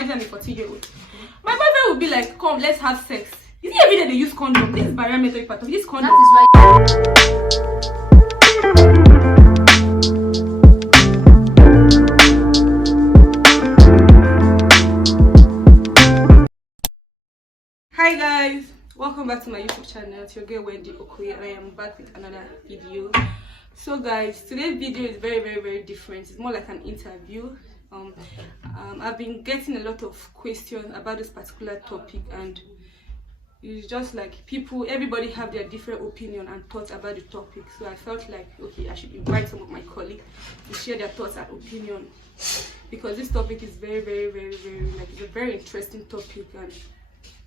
imagine I'm a 14-year-old. My boyfriend would be like, come, let's have sex. Is it every day they use condom? This is barrier method part of this condom. That is why. Hi guys, welcome back to my YouTube channel. It's your girl Wendy, okoye, and I am back with another video. So guys, today's video is very different. It's more like an interview. I've been getting a lot of questions about this particular topic, and it's just like everybody have their different opinion and thoughts about the topic. So I felt like, okay, I should invite some of my colleagues to share their thoughts and opinion, because this topic is very like, it's a very interesting topic. And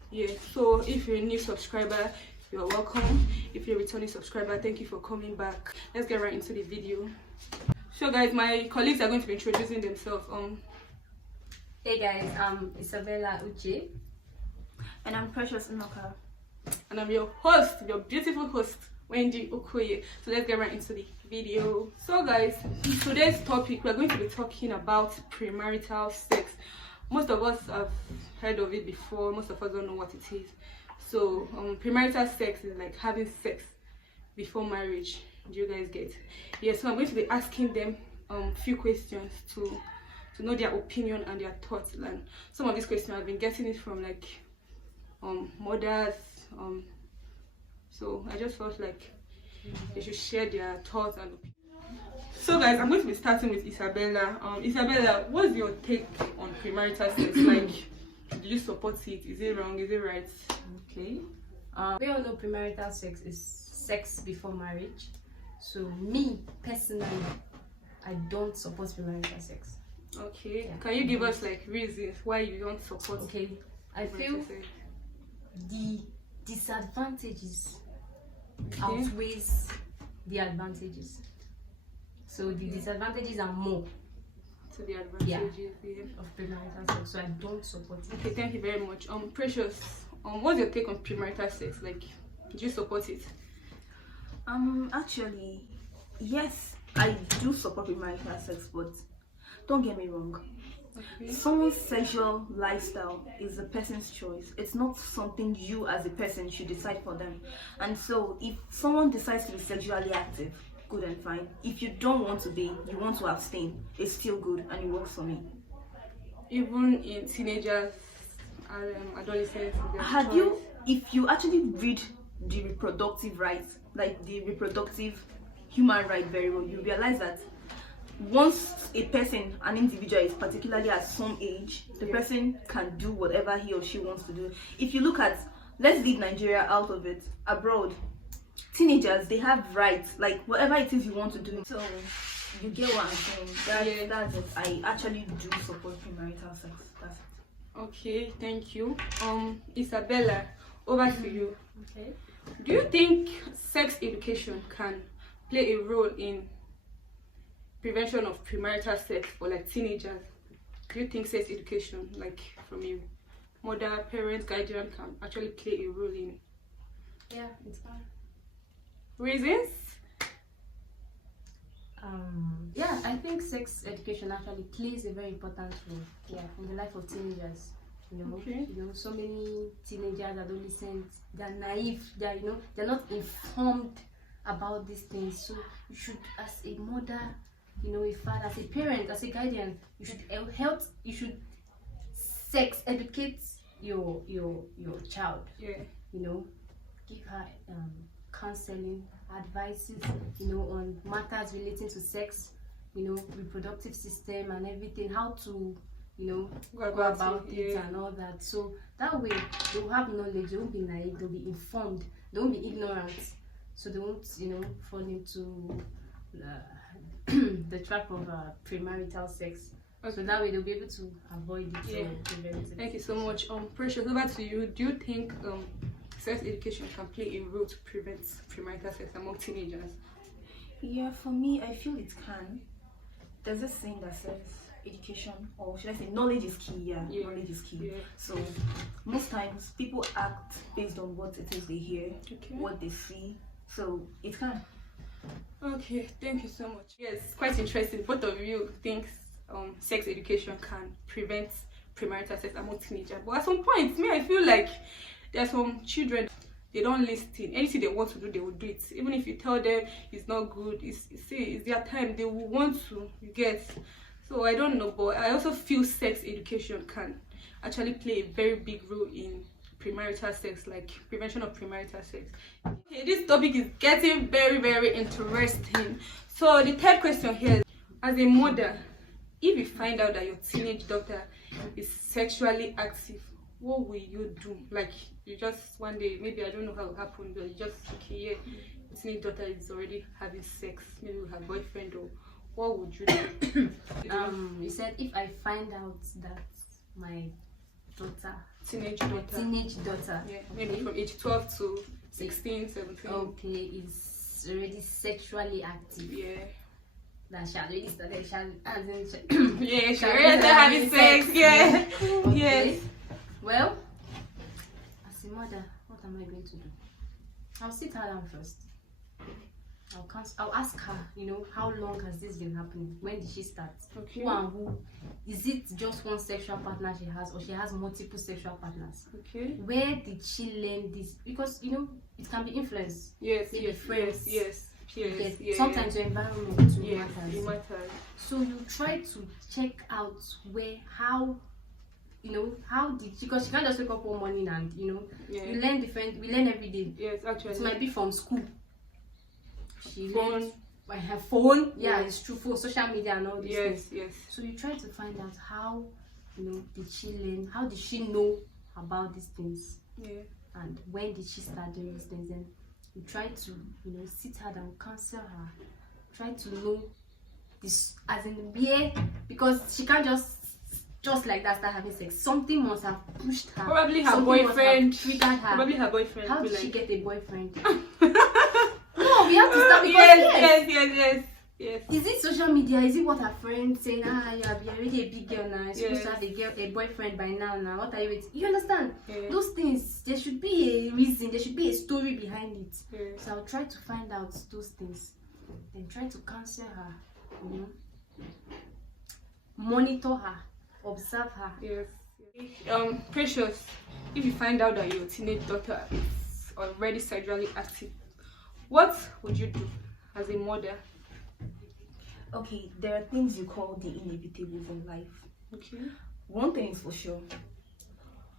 yeah, so if you're a new subscriber, you're welcome. If you're a returning subscriber, thank you for coming back. Let's get right into the video. So guys, my colleagues are going to be introducing themselves. Hey guys, I'm Isabella, Uche, and I'm Precious Nnoka. And I'm your host, your beautiful host, Wendy, okoye. So let's get right into the video. So guys, in today's topic, we're going to be talking about premarital sex. Most of us have heard of it before. Most of us don't know what it is. So premarital sex is like having sex before marriage. Do you guys get? Yeah, so I'm going to be asking them few questions to know their opinion and their thoughts. And some of these questions I've been getting it from like mothers. So I just felt like they should share their thoughts and opinions. So guys, I'm going to be starting with Isabella. Isabella, what's your take on premarital sex? Like, do you support it? Is it wrong? Is it right? Okay. We all know premarital sex is sex before marriage. So me personally, I don't support premarital sex. Okay. Yeah. Can you give us like reasons why you don't support? Okay. I feel the disadvantages outweighs the advantages. So the disadvantages are more to the advantages of premarital sex. So I don't support it. Okay, thank you very much. Precious, what's your take on premarital sex? Like, do you support it? Actually, yes, I do support premarital sex, but don't get me wrong. Okay. Someone's sexual lifestyle is a person's choice. It's not something you as a person should decide for them. And so if someone decides to be sexually active, good and fine. If you don't want to be, you want to abstain, it's still good and it works for me. Even in teenagers, adolescents, if you actually read the reproductive rights, like the reproductive human right very well, you realize that once a person, an individual, is particularly at some age, the person can do whatever he or she wants to do. If you look at, let's leave Nigeria out of it, abroad, teenagers, they have rights, like whatever it is you want to do. So you get what I'm saying. That's it. I actually do support premarital sex. That's it. Okay, thank you. Isabella, over to you. Okay. Do you think sex education can play a role in prevention of premarital sex for like teenagers? Do you think sex education, like from a mother, parent, guardian, can actually play a role in? Yeah, it's fine. Reasons? Yeah, I think sex education actually plays a very important role. Yeah, in the life of teenagers. Okay. So many teenagers, adolescents, they're naive. They're not informed about these things. So you should, as a mother, a father, as a parent, as a guardian, you should help. You should sex educate your child. Yeah. Give her counseling, advices, on matters relating to sex, reproductive system and everything, how to, go about it and all that. So that way they will have knowledge, they won't be naive, they'll be informed, they won't be ignorant, so they won't, fall into the trap of premarital sex. Okay. So that way they'll be able to avoid it. Yeah. Thank you so much. Precious, over to you. Do you think sex education can play a role to prevent premarital sex among teenagers? Yeah, for me, I feel it can. There's a saying that says education, or should I say knowledge is key. Knowledge is key. Yeah. So most times people act based on what it is they hear, what they see. So it can. Okay, thank you so much. Yes, quite interesting. Both of you think sex education can prevent premarital sex among teenagers. But at some point, me, I feel like there are some children, they don't listen. Anything they want to do, they will do it. Even if you tell them it's not good, it's their time, they will want to, you get. So I don't know, but I also feel sex education can actually play a very big role in premarital sex, like prevention of premarital sex. Okay, this topic is getting very, very interesting. So the third question here is, as a mother, if you find out that your teenage daughter is sexually active, what will you do? Like, you just one day, maybe, I don't know how it happened, but you just, okay, yeah, your teenage daughter is already having sex, maybe with her boyfriend, or what would you do? You said if I find out that my teenage daughter, yeah, maybe from age 12 to 16, 17, okay, is already sexually active, yeah, that she already started, yeah, she already having sex, yeah, okay. Yes. Well, as a mother, what am I going to do? I'll sit her down first. I'll ask her, you know, how long has this been happening? When did she start? Okay. Who and who? Is it just one sexual partner she has, or she has multiple sexual partners? Okay. Where did she learn this? Because, you know, it can be influence. Yes, maybe yes, friends. yes. Sometimes your environment too matters. It matters. So you try to check out how did she, because she can't just wake up one morning and, you know, we learn every day. Yes, actually. It might be from school. She phone. By her phone. Yeah, it's true. For social media and all these things. Yes. So you try to find out how, you know, did she learn? How did she know about these things? Yeah. And when did she start doing these things? And you try to, you know, sit her down, counsel her, try to know this, as in where, because she can't just like that start having sex. Something must have pushed her. Probably her boyfriend. Triggered her. Probably her boyfriend. How did she get a boyfriend? No, we have to start, because yes. Is it social media? Is it what her friends saying? You are already a big girl now. You're supposed to have a boyfriend by now. What are you waiting? You understand? Those things, there should be a reason. There should be a story behind it. So I'll try to find out those things, then try to counsel her. You know, monitor her, observe her. Yes. Precious, if you find out that your teenage daughter is already sexually active, what would you do as a mother? Okay, there are things you call the inevitables in life. Okay. One thing is for sure,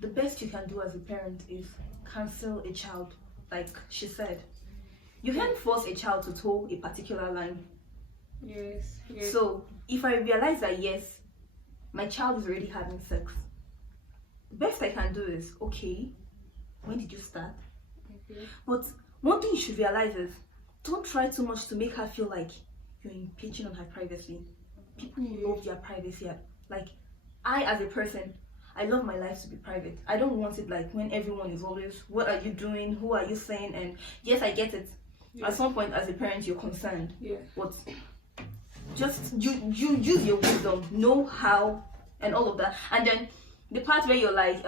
the best you can do as a parent is counsel a child. Like she said, you can't force a child to toe a particular line. Yes. So if I realize that yes, my child is already having sex, the best I can do is, okay, when did you start? Okay. But one thing you should realize is, don't try too much to make her feel like you're impinging on her privacy. People love their privacy. Like, I as a person, I love my life to be private. I don't want it like when everyone is always, what are you doing? Who are you saying? And yes, I get it. At some point as a parent, you're concerned. But just you use your wisdom, know how, and all of that. And then the part where you're like,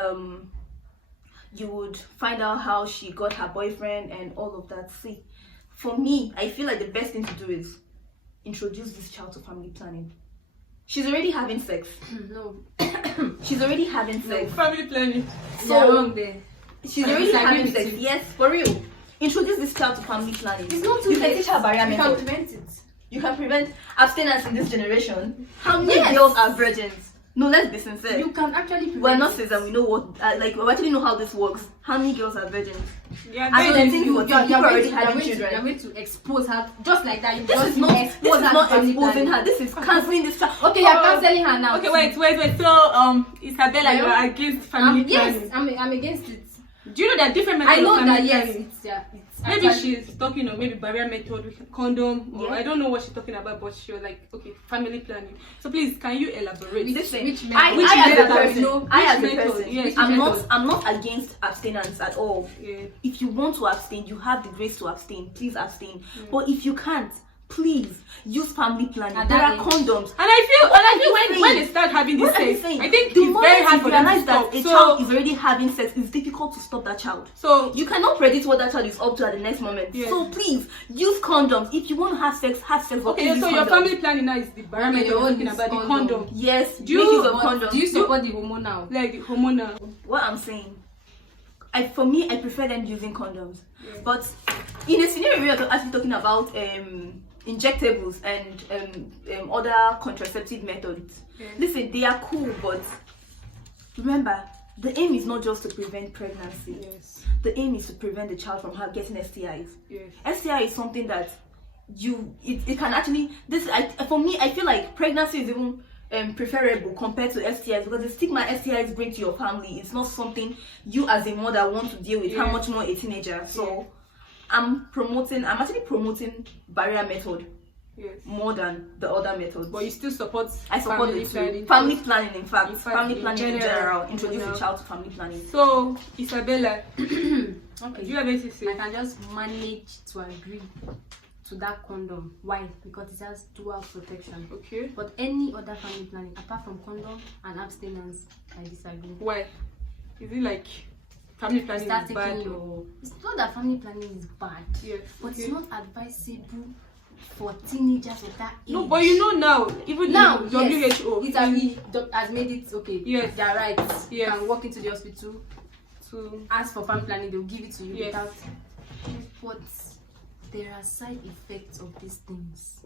you would find out how she got her boyfriend and all of that. See, for me, I feel like the best thing to do is introduce this child to family planning. She's already having sex. No. She's already having sex. Family planning. So wrong there. She's already having sex. Yes, for real. Introduce this child to family planning. It's not too late. You can teach her barrier You method. can prevent it. You can prevent abstinence in this generation. How many girls are virgins? No, let's be sincere. You can actually prevent We're nurses and we know what, like, we actually know how this works. How many girls are virgins? Yeah, I don't think you're already having going children. You're going to expose her just like that. This is not exposing her. This is cancelling this child. Okay, you're cancelling her now. Okay, wait. So, Isabella, you are against family planning. Yes, I'm against it. Do you know there are different methods I know of family that, yes. planning? It's Maybe actually, she's talking of maybe barrier method with condom, or I don't know what she's talking about, but she was like, okay, family planning. So please, can you elaborate? Listen, which I as a person, yes, I'm not against abstinence at all. Yeah. If you want to abstain, you have the grace to abstain. Please abstain. But if you can't, please use family planning. At There that are age. condoms. And I feel when they start having this What are you sex, saying? I think the it's very hard for them to realize stop. that a So, child is already having sex, it's difficult to stop that child. so You cannot predict what that child is up to at the next moment. Yes. So please use condoms. If you want to have sex, have sex. but okay, please so use your condoms. family planning now is the barometer Okay, you're your own talking is about, the condom. condom. Yes, Do you- make use of But condoms. do you support the hormonal? Like the hormonal. What I'm saying, for me, I prefer them using condoms. Yeah. But in a scenario where you're actually talking about injectables and other contraceptive methods, Yeah. listen, they are cool, but remember, the aim is not just to prevent pregnancy. Yes. The aim is to prevent the child from getting STIs. Yes. STI is something that it can actually, for me, I feel like pregnancy is even preferable compared to STIs, because the stigma STIs bring to your family, it's not something you as a mother want to deal with. Yeah. How much more a teenager? So I'm actually promoting barrier method Yes. more than the other methods. But you still support I support family it too. planning. Family planning, in fact, In fact, family in planning in general, general. Introduce you know. the child to family planning. So, Isabella, do Okay. you have anything to say? I can just manage to agree to that condom. Why? Because it has dual protection. Okay. But any other family planning apart from condom and abstinence, I disagree. Why? Is it like family planning Start is bad? taking your. It's not that family planning is bad, Yes. but Okay. it's not advisable for teenagers of that age. No, but you know now, even Now, the WHO, has made it okay. Yes. Their rights. You Yes. can walk into the hospital, to ask for family planning, they'll give it to you Yes. without. But there are side effects of these things.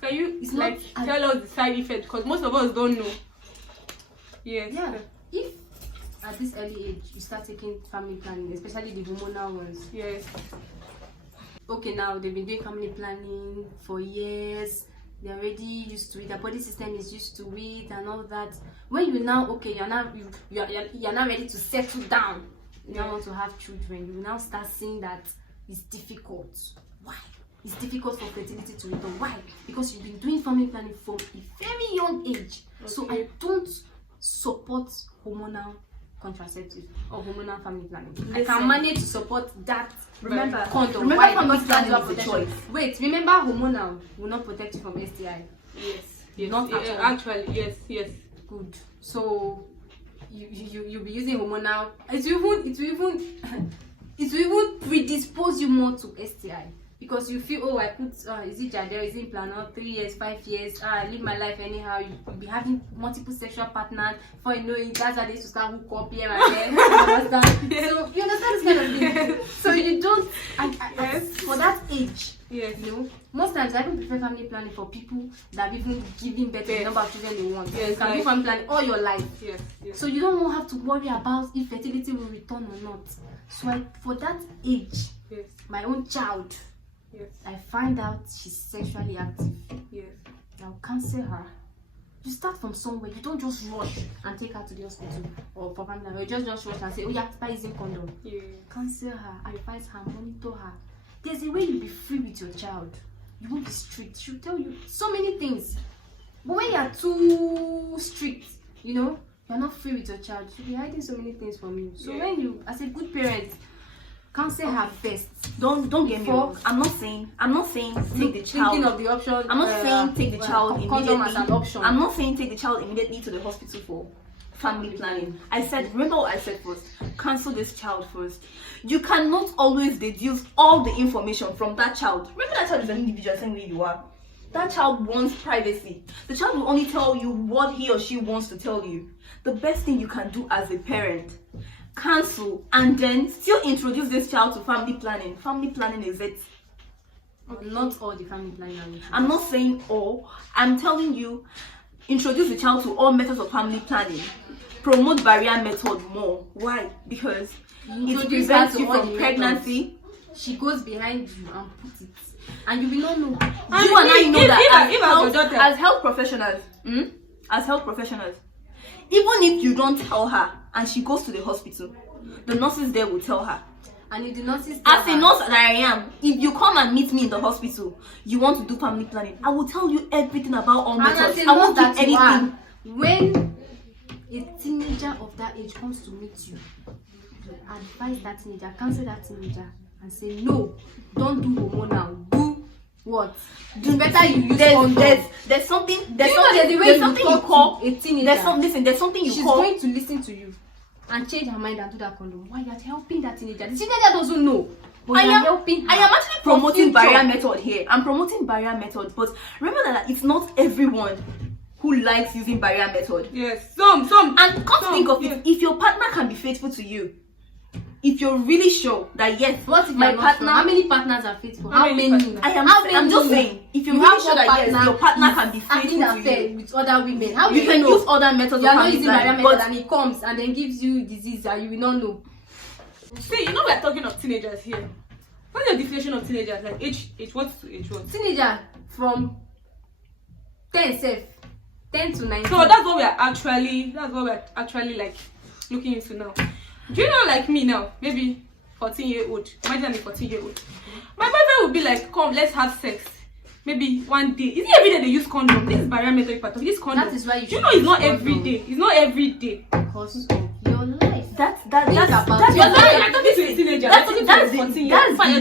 can you It's like not- tell us the side effect, because most of us don't know. Yes. Yeah. If at this early age you start taking family planning, especially the hormonal ones. Yes. Okay, now they've been doing family planning for years. They're already used to it. Their body system is used to it and all that. When you now you're now ready to settle down. You now want to have children. You will now start seeing that it's difficult. Why? It's difficult for fertility to return. Why? Because you've been doing family planning from a very young age. So I don't support hormonal contraceptives or hormonal family planning. I Listen. can manage to support that. Remember, Condom. remember Why? family Because it has planning dual is a protection. choice. Wait, remember hormonal will not protect you from STI. Yes. Yes. Not Yeah, actually, yes. Yes. Good. So you'll be using hormonal. It will even predispose you more to STI. Because you feel, oh, I put, is it Jadel, is it Planner, 3 years, 5 years, I live my life anyhow. You'll be having multiple sexual partners. Before you know it, that's how they used to start hook up here and there. You understand? So, you understand this kind of thing? So, you don't, Yes. for that age, Yes. you know, most times I even prefer family planning for people that have even given birth to the Yes. number of children they want. Yes, You can do like- family planning all your life. Yes. Yes. So you don't have to worry about if fertility will return or not. So for that age, Yes. my own child, Yes. I find out she's sexually active, Yes. I'll counsel her. You start from somewhere. You don't just rush and take her to the hospital or for family. You just rush and say, oh yeah, start using condom. Yeah. Counsel her, advise her, monitor her. There's a way you'll be free with your child. You won't be strict. She'll tell you so many things. But when you're too strict, you know, you're not free with your child. She'll be hiding so many things from you. So Yeah. when you, as a good parent, counsel her first. Don't get me wrong. I'm not saying take the child. Thinking of the option. I'm not saying take the child condom as an immediately. option. I'm not saying take the child immediately to the hospital for family planning. I said, remember what I said first. Cancel this child first. You cannot always deduce all the information from that child. Remember that child is an individual, same way you are. That child wants privacy. The child will only tell you what he or she wants to tell you. The best thing you can do as a parent, cancel and then still introduce this child to family planning. Family planning is it. Not all the family planning are with you. I'm not saying all. I'm telling you, introduce the child to all methods of family planning. Promote barrier method more. Why? Because it Introduce her prevents to you all from the pregnancy. She goes behind you and put it, and you will not know. You and I know that if I was your daughter, as health professionals, even if you don't tell her and she goes to the hospital, the nurses there will tell her. And if the nurses As a nurse that I am, if you come and meet me in the hospital, you want to do family planning, I will tell you everything about all and as methods. a I won't nurse keep that you anything. are, when a teenager of that age comes to meet you, you advise that teenager, counsel that teenager, and say no, don't do hormonal, do What? It's better you use condom. There's something you call a teenager. There's something you She's call. going to listen to you and change her mind and do that condom. Why you're helping that teenager? The teenager doesn't know. But you're helping her. I am actually promoting barrier method here. I'm promoting barrier method, but remember that it's not everyone who likes using barrier method. Yes, some. And come to think of it, if your partner can be faithful to you, if you're really sure that yes, what if my partner, how many partners are faithful? How many? I'm just saying, if you're really sure that yes, your partner can be faithful to you with other women, how you can use other methods you of are not using barrier planning, method and it comes and then gives you disease and you will not know. See, you know we're talking of teenagers here. What's the definition of teenagers? Like age what to age what? Teenager from 10 to 19. So that's what we're actually like looking into now. Do you know, like me now, maybe 14-year-old, imagine I'm a 14-year-old. My boyfriend would be like, come, let's have sex. Maybe one day. Is it every day they use condom? This is barrier method part of this condom. That is why you know it's not every day. It's not every day. Because of your life. That's the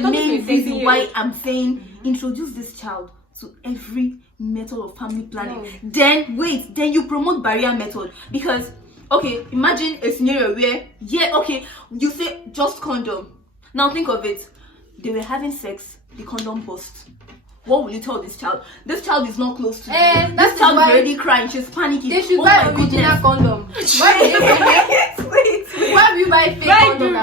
main reason why I'm saying introduce this child to every method of family planning. No. Then you promote barrier method, because okay, imagine a scenario where you say just condom. Now think of it, they were having sex, the condom burst. What will you tell this child? This child is not close to you. This child is already crying. She's panicking. They should buy original condom. Why will you buy fake condom?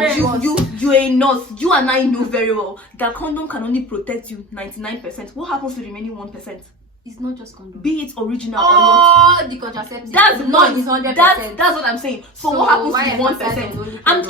You're a nurse. You and I know very well that condom can only protect you 99%. What happens to the remaining 1%? It's not just condom. Be it original or not. The contraceptive. That's not. Is 100%. That's what I'm saying. So what happens to the 1%? I'm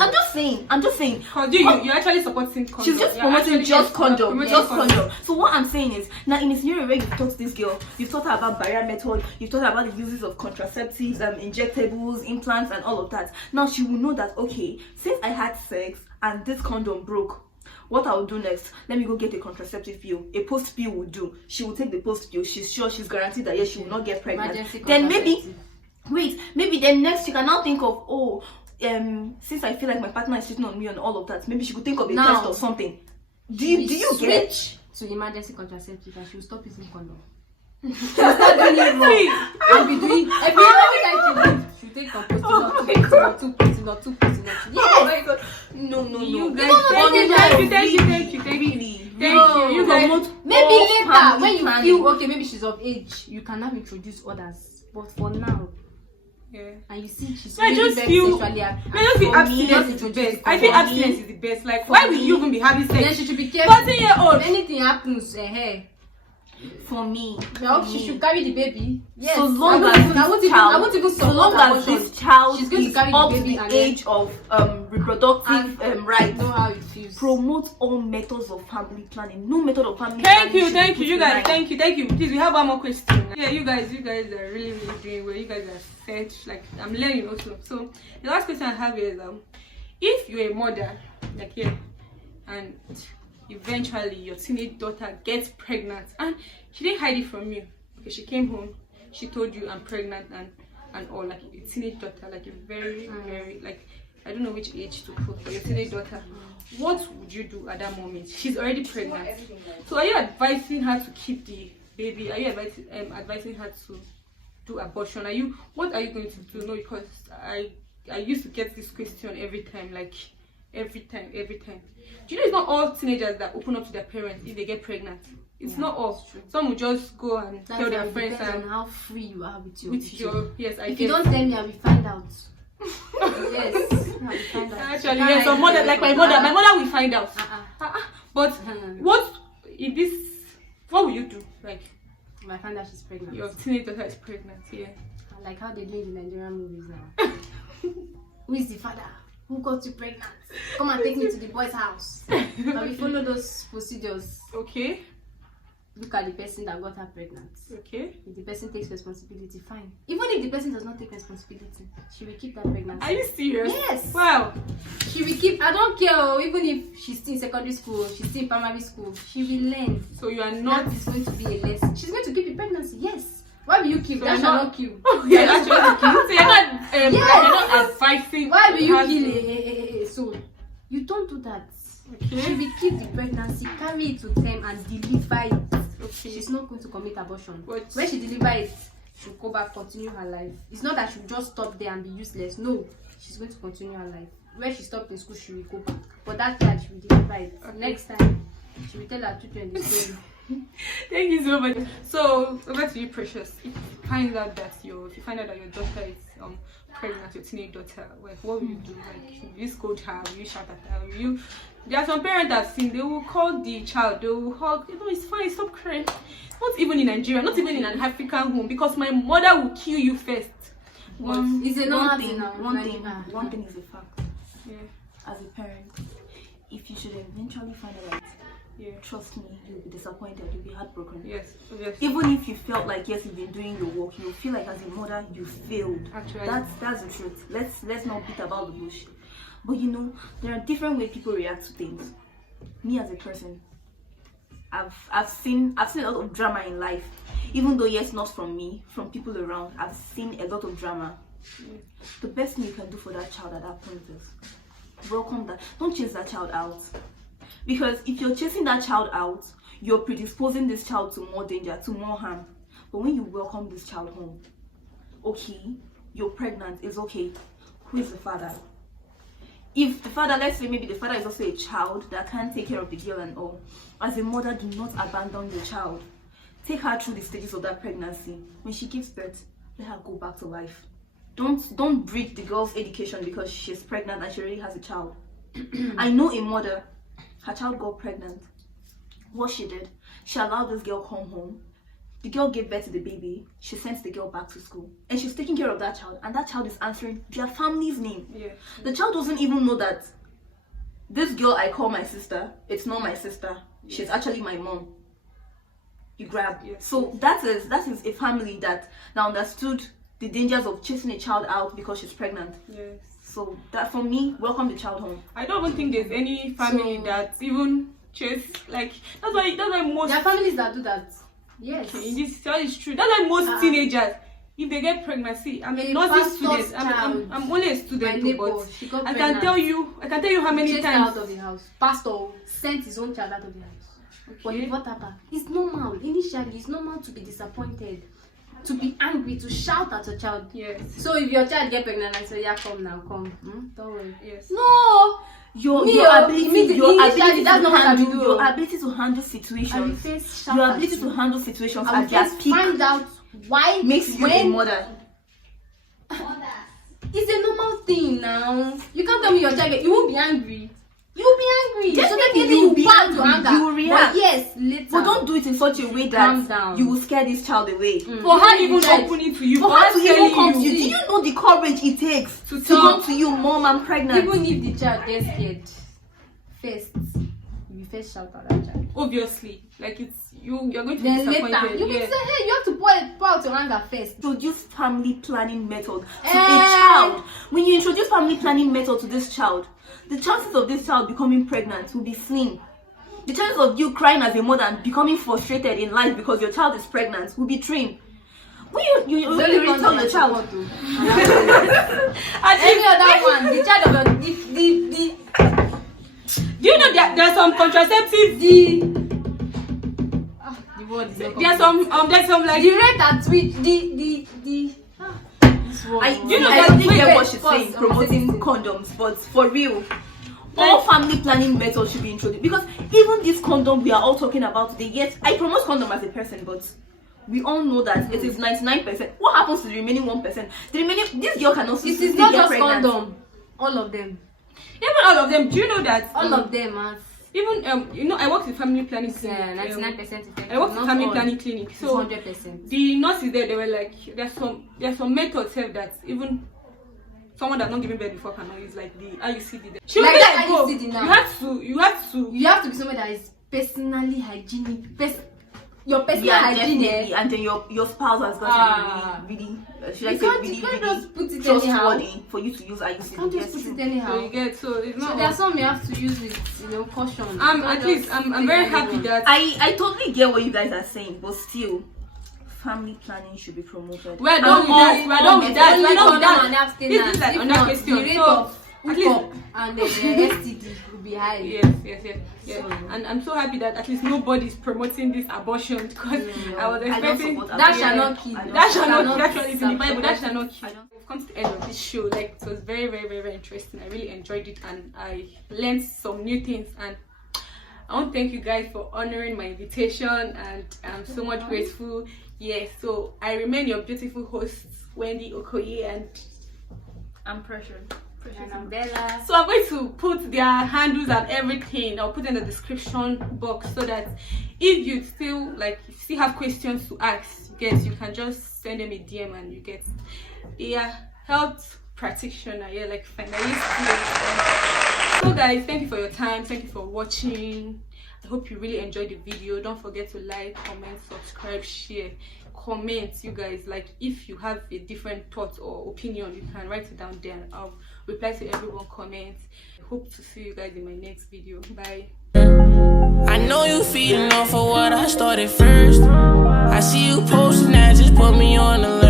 just saying. Cause you're actually supporting condom. She's just promoting just condom. Just condom. So what I'm saying is, now in a scenario where you've taught this girl, you've taught her about barrier method, you've taught her about the uses of contraceptives, injectables, implants, and all of that. Now she will know that okay, since I had sex and this condom broke, what I will do next, let me go get a contraceptive pill. A post pill will do. She will take the post pill. She's sure, she's guaranteed that yes, she will not get pregnant. Then maybe then next she can now think of since I feel like my partner is cheating on me and all of that, maybe she could think of a test or something. Do you get to emergency contraceptive and she will stop using condom? She'll start doing it wrong. I'll be doing every time she'll take two pieces. Oh my god. No. You guys, thank you. You guys, maybe later when you feel okay, maybe she's of age, you can now introduce others. But for now, and you see she's really very sexually active. I don't think abstinence is the best. I think abstinence is the best. Like, why will you even be having sex? Then she should be careful. 14-year-old. If anything happens, for me, she should carry the baby. Yes. So long as this child she's going is to carry up the to baby the age of reproductive rights, know how it feels. Promote all methods of family planning. No method of family Thank planning. you, you guys. Thank you. Please, we have one more question. Yeah, you guys are really doing well. You guys are set. Like, I'm learning also. So the last question I have here is if you're a mother, like and eventually your teenage daughter gets pregnant and she didn't hide it from you. Okay, she came home, she told you I'm pregnant and all, like a teenage daughter, like a very like I don't know which age to put for your teenage daughter. What would you do at that moment? She's already pregnant. So are you advising her to keep the baby? Are you advising her to do abortion? What are you going to do? No, because I used to get this question every time. Every time. Do you know it's not all teenagers that open up to their parents if they get pregnant? It's not all. Some will just go and tell their friends and how free you are with your yes. If you don't tell me, I will find out. Yes, I will find out. Actually, yes. Some mother, like my mother will find out. But what will you do? Like, I find out she's pregnant. Your teenage daughter is pregnant. Yeah. Like how they do in the Nigerian movies now. Who is the father? Who got you pregnant? Come and take me to the boy's house. And we follow those procedures. Okay. Look at the person that got her pregnant. Okay. If the person takes responsibility, fine. Even if the person does not take responsibility, she will keep that pregnancy. Are you serious? Yes. Wow. She will keep. I don't care. Even if she's still in secondary school, she's still in primary school, she will learn. So you are not. That is going to be a lesson. She's going to keep the pregnancy. Yes. Why will you kill? So That shall not kill. Yeah, actually kill. So you're not advising. Why will you kill a soul? You don't do that. Okay. She will keep the pregnancy, carry it to term, and deliver it. Okay. She's not going to commit abortion. But when she delivers it, she'll go back, continue her life. It's not that she'll just stop there and be useless. No, she's going to continue her life. When she stopped in school, she will go back. But that child, she will deliver it. Okay. Next time, she will tell her children the story. Thank you so much. So over to you, Precious. If you find out that your daughter is pregnant, your teenage daughter, like what will you do? Like, will you scold her? Will you shout at her? Will you? There are some parents that seen, they will call the child, they will hug, it's fine, stop crying. Not even in Nigeria, not even in an African home, because my mother will kill you first. It's a normal thing now. One thing is a fact. Yeah. As a parent, if you should eventually find out, Yeah. trust me, you'll be disappointed, you'll be heartbroken. Yes. Even if you felt like yes, you've been doing your work, you'll feel like as a mother you failed. Actually, that's the truth. Let's not beat about the bush. But you know, there are different ways people react to things. Me as a person, I've seen a lot of drama in life. Even though yes, not from me, from people around, I've seen a lot of drama. The best thing you can do for that child at that point is welcome that. Don't chase that child out. Because if you're chasing that child out, you're predisposing this child to more danger, to more harm. But when you welcome this child home, okay, you're pregnant, it's okay. Who is the father? If the father, let's say maybe the father is also a child that can't take care of the girl and all, as a mother, do not abandon the child. Take her through the stages of that pregnancy. When she gives birth, let her go back to life. Don't break the girl's education because she's pregnant and she already has a child. I know a mother, her child got pregnant. What she did, she allowed this girl come home. The girl gave birth to the baby. She sent the girl back to school. And she's taking care of that child. And that child is answering their family's name. Yeah. The child doesn't even know that this girl I call my sister, it's not my sister. She's actually my mom. You grab. Yes. So that is a family that now understood the dangers of chasing a child out because she's pregnant. Yes. So that for me, welcome the child home. I don't even think there's any family that even chase, like, that's why most... There are families that do that. Yes. Okay, that is true. That's why most teenagers, if they get pregnancy, I'm a nursing student. I'm only a student, but I can tell you how many times. Out of the house. Pastor sent his own child out of the house. But he brought her back. It's normal. Initially, it's normal to be disappointed, to be angry, to shout at your child. Yes. So if your child get pregnant and say, "Yeah, come now, come," don't worry. Yes. No. Your ability to handle situations. Your ability to handle situations at their peak. Find out why makes you a mother. It's a normal thing now. You can't tell me your child. You won't be angry. You will be angry. Definitely you will be angry. You will react. But yes, later. But don't do it in such a way that you will scare this child away. For her even opening to you, for her to even come to you. Do you know the courage it takes to come to you, mom, I'm pregnant? Even if the child gets scared, first you first shout at that child. Obviously, like you're going to then be disappointed. Later, you will say, hey, you have to pour out your anger first. Introduce family planning method to a child. When you introduce family planning method to this child, the chances of this child becoming pregnant will be slim. The chances of you crying as a mother and becoming frustrated in life because your child is pregnant will be trim. When you really tell your child to any other one, the child of the do you know there's some contraceptives? The word is not there's some like the rate at which I don't get what she's saying, promoting condoms, but for real, all family planning methods should be introduced. Because even this condom we are all talking about today, yes, I promote condom as a person, but we all know that it is 99%. What happens to the remaining 1%? The remaining, this girl cannot it is not just condom. All of them. Even all of them. Do you know that? All of them are. Even I work in family planning clinic. 99% effective. I work in family planning clinic. So 100%. the nurses there, they were like, there's some methods here that even someone that's not giving birth before cannot use, like the IUCD. She like that go. IUCD now. You have to be someone that is personally hygienic. Your personal hygiene, and then your spouse has got to be really just put it trustworthy for you to use IUCD. You can't just put it anyhow. So you get it's not. So there's some you have to use with caution. At least I'm very happy that I totally get what you guys are saying, but still, family planning should be promoted. We're done with that. This is like another question. So at least, and the STD will be high. Yes. So, And I'm so happy that at least nobody's promoting this abortion, because I was expecting that shall not kill. That shall not. That's what is in the Bible. That shall not kill. We've come to the end of this show. Like, it was very, very, very, very interesting. I really enjoyed it, and I learned some new things. And I want to thank you guys for honoring my invitation, and I'm so much grateful. Yes, so I remain your beautiful host, Wendy Okoye, and I'm pressured. And Isabella. So I'm going to put their handles and everything. I'll put in the description box, so that if you still have questions to ask, you can just send them a DM, and you get health practitioner, like finalist. So guys, thank you for your time. Thank you for watching. I hope you really enjoyed the video. Don't forget to like, comment, subscribe, share, comment. You guys, like, if you have a different thought or opinion, you can write it down there, and I'll reply to everyone comments. I hope to see you guys in my next video. Bye. I know you feeding off of what I started first. I see you posting that, just put me on the